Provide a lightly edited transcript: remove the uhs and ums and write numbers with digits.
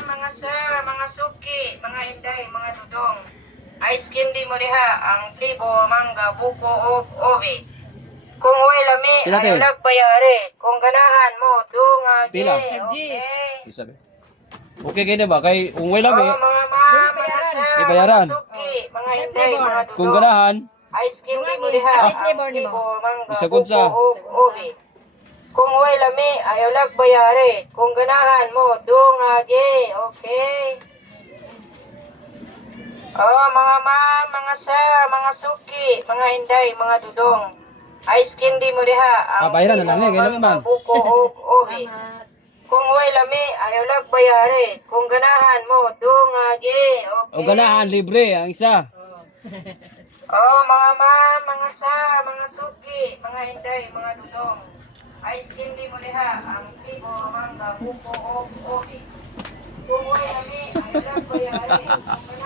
mga sir, mga suki, mga inday, mga dudong. Ice candy mo diha ang libo, mangga, buko, ug obi. Kung way lami, Pila, te? ayaw nagbayari. Kung ganahan mo, dungagi. Pila? Okay. Isabi. Okay kayo na ba? Kay ungway lang Oh, eh. mga mga sir, Di bayaran. mga suki, mga inday, mga dudong. Kung ganahan, Ice candy mo diha ang libo, mangga, Bisagod buko, sa. ug obi. Kung way lami, ayaw nagbayari. Kung ganahan mo, dungagi. Okay. Oh, mga sir, mga suki, mga inday, mga dudong. Ice candy mo diha ang bayaran na lang eh, kailan man. buko ug obi. Kung way lami, ayaw nagbayari. Kung ganahan mo, dungagi. Okay. o ganahan, libre, ang isa. Oh, mga sir, mga suki, mga inday, mga dudong. Ice candy mo diha ang libo, mangga, buko ug obi. Kung way lami, ayaw nagbayari. Kung